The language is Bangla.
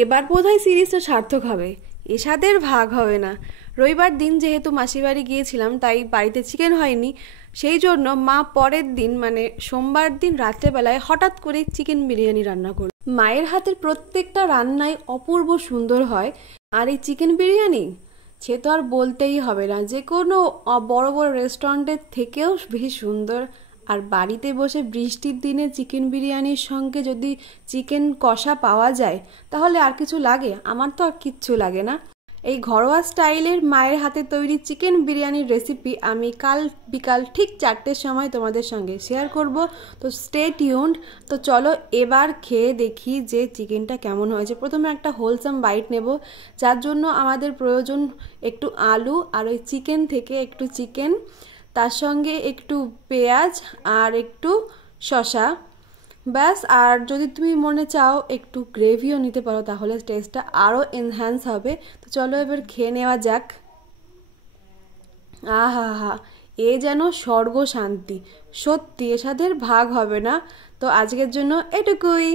এবার বোধহয় সিরিজটা সার্থক হবে, এসাদের ভাগ হবে না। রবিবার দিন যেহেতু মাসির বাড়ি গিয়েছিলাম তাই বাড়িতে চিকেন হয়নি, সেই জন্য মা পরের দিন মানে সোমবার দিন রাত্রেবেলায় হঠাৎ করে চিকেন বিরিয়ানি রান্না করল। মায়ের হাতের প্রত্যেকটা রান্নাই অপূর্ব সুন্দর হয়, আর এই চিকেন বিরিয়ানি সে তো আর বলতেই হবে না, যে কোনো বড় বড় রেস্টুরেন্টের থেকেও বেশি সুন্দর। আর বাড়িতে বসে বৃষ্টির দিনে চিকেন বিরিয়ানির সঙ্গে যদি চিকেন কষা পাওয়া যায় তাহলে আর কিছু লাগে? আমার তো আর কিচ্ছু লাগে না। এই ঘরোয়া স্টাইলের মায়ের হাতে তৈরি চিকেন বিরিয়ানির রেসিপি আমি কাল বিকাল ঠিক 4টের সময় তোমাদের সঙ্গে শেয়ার করব, তো স্টে টিউনড। তো চলো এবার খেয়ে দেখি যে চিকেনটা কেমন হয়েছে। প্রথমে একটা হোলসাম বাইট নেব, যার জন্য আমাদের প্রয়োজন একটু আলু আর ওই চিকেন থেকে একটু চিকেন, তার সঙ্গে একটু পেঁয়াজ আর একটু শসা, ব্যাস। আর যদি তুমি মনে চাও একটু গ্রেভিও নিতে পারো, তাহলে টেস্টটা আরও এনহ্যান্স হবে। তো চলো এবার খেয়ে নেওয়া যাক। আহা হা, এ যেন স্বর্গ শান্তি, সত্যি এর সাথে ভাগ হবে না। তো আজকের জন্য এটুকুই।